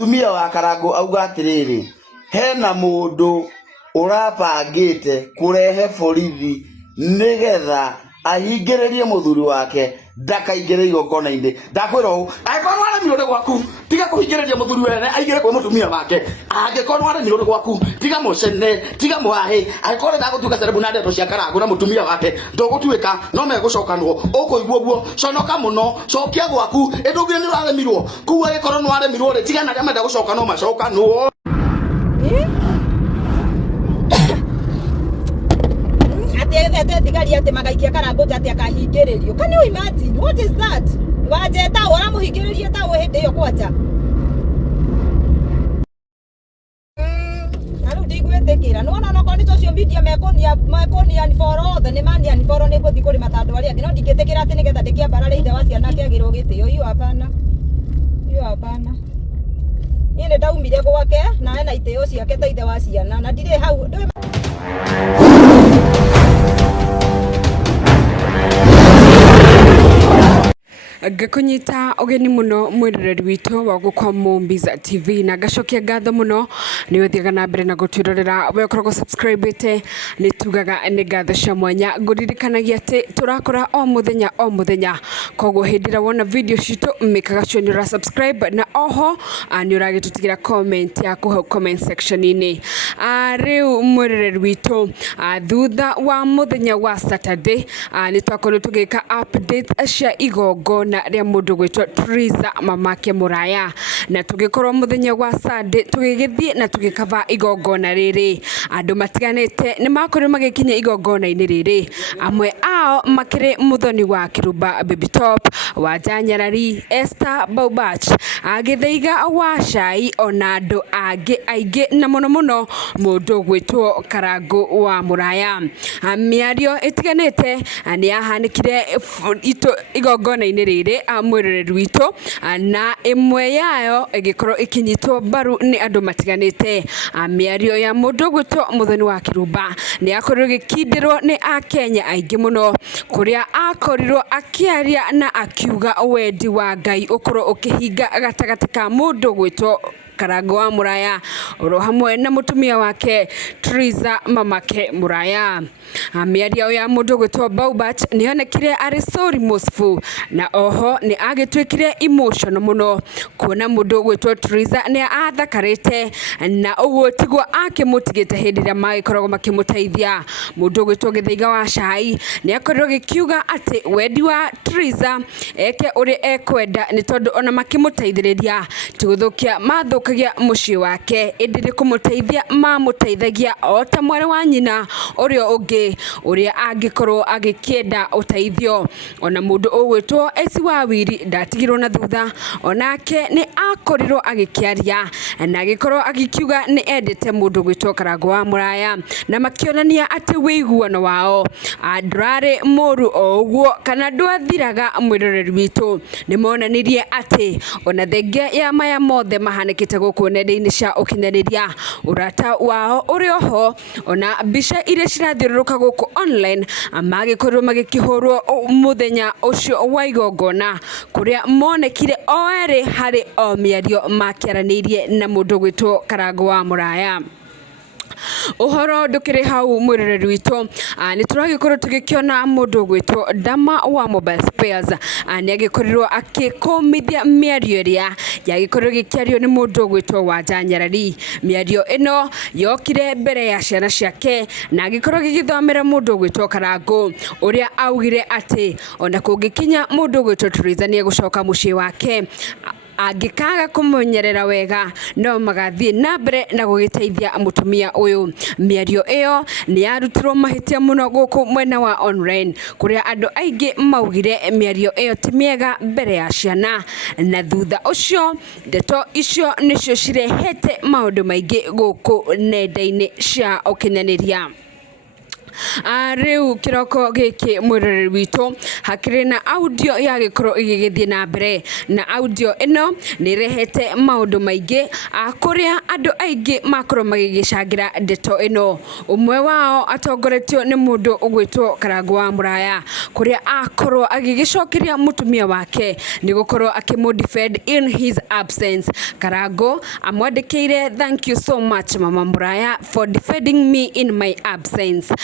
tumia wa karangu auga atiriri hena mundu urabangite kurehe borithi nigetha ahingererie muthuri wake ndakaingire igongona-ini. Ndakwira u agikorwo aremirwo ni gwaku tiga kuhingereria muthuri wene aingire kwa mutumia wake. Agikorwo aremirwo ni gwaku tiga mucene tiga mwahi. Agikorwo ndagutuika cerebu na ndeto cia karangu na mutumia wake ndogutuika no megucokanwo ukuigua guo conoka muno cokia gwaku indugire ni uraremirwo kuwa agikorwo ni waremirwo ri tiga na aria menda gucoka no macokanwo. Can you imagine? What is that? Wajeta wala muhigereria ta we hinde yo kwanja. Alu digwetekira. No no koni social media mekonia ni for all the mania ni for ne guthi kuri matandu aria no ndiketekira ati nigetha ndikia barare ithe wa ciana kiagirwo gitio iyo hapana. Iyo hapana. Ine ndaumire gwake na ena iteo ciake ta ithe wa ciana na ndire hau. Gakunyita ogeni muno mwiroreri witu wa gukwa Mumbiza TV na gacokia ngatho muno ni uthiaga na mbere na gutwirorera we ukoragwo subscribe ni tugaga ni ngatho cia mwanya nguririkanagia ati turakora o muthenya koguo hindira wona video citu mikaga cio ni ura subscribe na oho ni uragitutigira comment yaku hau comment section ini riu mwiroreri witu thutha wa muthenya wa Saturday ni twakorwo tugika updates cia igongona na ria mundu gwitwa Triza mamake Muraya na tugikorwo muthenya wa Sunday tugigithie na tugikava igongona riri andu matiganite ni makorwo magikinya igongona-ini riri amwe ao makire muthoni wa Kiruba Baby Top wanja Nyarari Esther Baubach agitheiga wa Cai ona andu aingi na muno mundu gwitwo Karangu wa Muraya miario itiganite ni yahanikire igongona-ini riri mwiroreri witu na imwe yayo igikorwo ikinyitwo baru ni andu matiganite miario ya mundu gwitwo muthoni wa Kiruba ni akorwo gikindirwo ni akenya aingi muno kuria akorirwo akiaria na akiuga wendi wa Ngai ukorwo ukihinga gatagati ka mundu gwitwo Karangu wa Muraya oro hamwe na mutumia wake Triza mamake Muraya. Miario ya mundu gwitwo Baubach ni onekire ari so remorseful na oho ni agitwikire emotional muno kuona mundu gwitwo Triza ni athakarite na uguo tigwo akimutigite hindi ria magikoragwo makimuteithia. Mundu gwitwo Githeiga wa Cai ni akorirwo gikiuga ati wendi wa Triza eke uri ekwenda ni tondu ona makimuteithiriria tiguthukia mathukagia mucii wake indiri kumuteithia mamuteithagia o ta mwari wa nyina urio ungi uria angikorwo agikienda uteithio. Ona mundu ugwitwo Esi wa Wiri ndatigirwo na thutha onake ni akorirwo agikiaria na agikorwo agikiuga ni endete mundu gwitwo Karangu wa Muraya na makionania ati wiguano wao ndrari muru o uguo kana ndwathiraga. Mwiroreri witu ni monanirie ati ona thengia ya maya mothe mahanikite guku nenda-ini cia ukinyaniria urata wao uri oho ona mbica iria cirathiururuka guku online magikorwo magikihurwo muthenya ucio wa igongona kuria monekire oere hari o miario makiaranirie na mundu gwitwo Karangu wa Muraya. Uhoro ndukire hau mwiroreri witu ni turagikorwo tugikiona mundu gwitwo Dama wa Mobile Spares ni agikorirwo akikomithia miario ria yagikorwo gikiario ni mundu gwitwo Wanja Nyarari. Miario ino yokire mbere ya ciana ciake na agikorwo gigithomera mundu gwitwo Karangu uria augire ati ona kungikinya mundu gwitwo Triza ni egucoka mucii wake agikaga kumunyerera wega no magathie na mbere na gugiteithia mutumia uyu. Miario iyo ni yarutirwo mahitia muno guku mwena wa online kuria andu aingi maugire miario iyo ti miega mbere ya ciana na thutha ucio ndeto icio nicio cirehete maundu maingi guku nenda-ini cia ukinyaniria. Riu kiroko giki mwiroreri witu hakiri na audio ya gikoro igigithie na mbere na audio ino ni rehete maundu maingi kuria andu aingi makoro magigicangira ndeto ino. Umwe wao atongoretio ni mundu ugwitwo Karangu wa Muraya kuria akorwo agigicokeria mutumia wake ni gukorwo akimudefend in his absence. Karangu amwandikire, "Thank you so much Mama Muraya for defending me in my absence.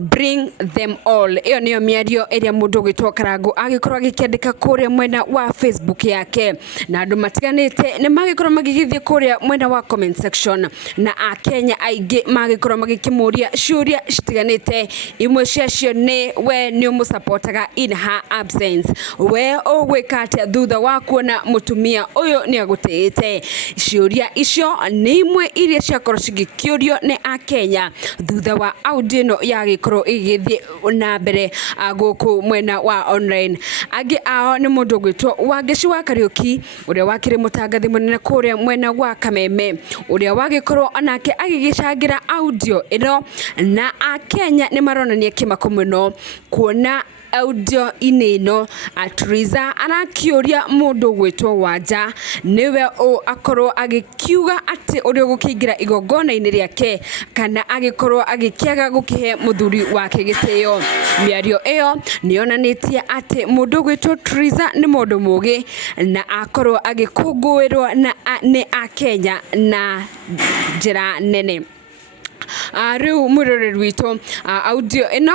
Bring them all." Iyo niyo miario iria mundu gwitwo Karangu agikorwo agikiandika kuria mwena wa Facebook yake, na andu matiganite ni magikorwo magigithie kuria mwena wa comment section, na Akenya aingi magikorwo magikimuria ciuria citiganite. Imwe ciacio ni, we ni umusapotaga in her absence, we ugwika atia thutha wa kuona mutumia uyu ni agutiite. Ciuria icio ni imwe iria ciakorwo cigikiurio ni Akenya thutha wa audio no yagikoro igithie na mbere guku mwena wa online. Angi ao ni mundu gwitwo Wangeshi wa Kariuki uria wakire mutangathi munene kuria mwena wa Kameme, uria wagikoro anake agigicangira audio ino, na Akenya ni maronania kimako muno kuona audio inino Triza anakiuria mundu gwitwo Wanja niwe akorwo agikiuga ati uria gukingira igongona-ini riake kana agikorwo agikiaga gukihe muthuri wake gitio. Miario iyo nionanitie ati mundu gwitwo Triza ni mundu mugi na akorwo agikungwirwo na ni Akenya na njira nene. Riu mwiroreri witu audio ino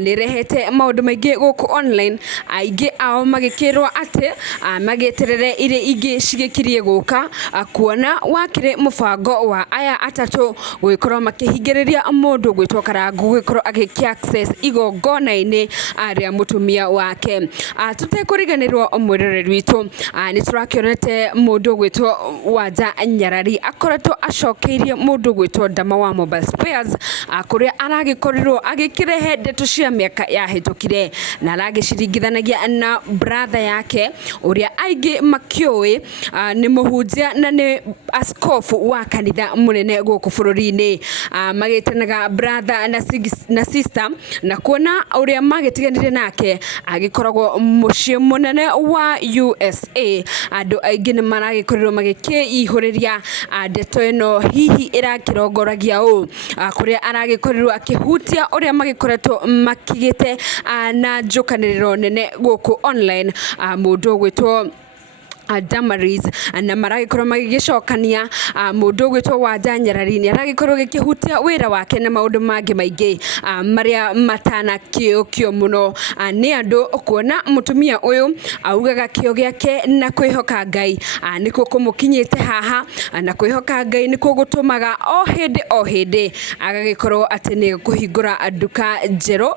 ni rehete maundu maingi guku online. Aingi ao magikirwo ati magieterere ire ingi cigikirie guka kuona wakire mubango wa aya atatu gwikorwo makihingiriria mundu gwitwo Karangu gwikorwo agiki access igongona-ini ria mutumia wake. Tutekuriganirwo mwiroreri witu ni turakionete mundu gwitwo Wanja Nyarari akoretwo acokeirie mundu gwitwo Ndama wa Mobile Spares kuria aragikorirwo agikirehe ndeto cia miaka ya hitukire, na aragiciringithanagia na brother yake uria aingi makioi ni muhunjia na ni askofu wa kanitha munene guku bururi-ini. Magitanaga brother na sister, na kuona uria magitiganire nake agikoragwo mucii munene wa USA. Andu aingi ni maragikorirwo magikiihuriria ndeto ino hihi irakirongoragia u kuria aragikorirwo akihutia uria magikoretwo makigite na njukaniriro nene guku online. Mundu gwitwo Damaris na maragikorwo magigicokania mundu gwitwo Wanja Nyarari ni aragikorwo gikihutia wira wake na maundu mangi maingi maria matana kio muno. Ni andu kuona mutumia uyu augaga kio giake na kwihoka Ngai niko kumukinyite haha, na kwihoka Ngai niko gutumaga o hindi agagikorwo ati ni kuhingura nduka njeru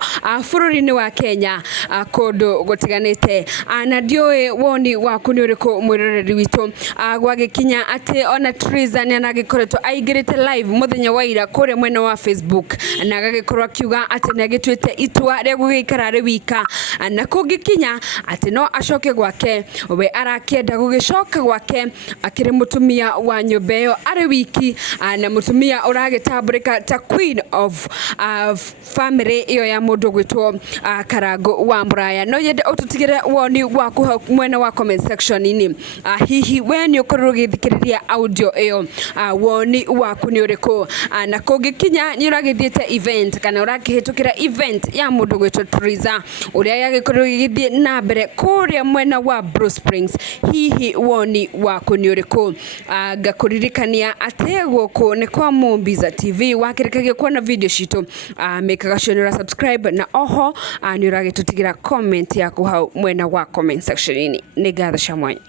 bururi-ini wa Kenya kundu gutiganite. Na ndioi woni waku ni uriku mwiroreri witu gwagikinya ati ona Triza ni anagikoretwo aingirite live muthenya wa ira kuria mwena wa Facebook, na agagikorwo akiuga ati ni agituite itua ria gugikara ri wika, na kungikinya ati no acoke gwake. We arakienda gugicoka gwake akiri mutumia wa nyumba iyo ari wiki, na mutumia uragitamburika ta queen of family iyo ya mundu gwitwo Karangu wa Muraya. No yende ututigire woni waku mwena wa comment section ini. Hihi we ni ukorwo githikiriria audio iyo, woni waku ni uriku, na kungikinya ni uragithiete event kana urakihitukira event ya mundu gwitwo Triza uria yagikorwo githie na mbere kuria mwena wa Blue Springs. Hihi woni waku ni uriku? Ngakuririkania ati guku ni kwa Mumbiza TV. Wakirikagia kuona video citu make sure ni subscribe, na oho ni uragitutigira comment yaku hau mwena wa comment section ini. Ni ngatho cia mwanya.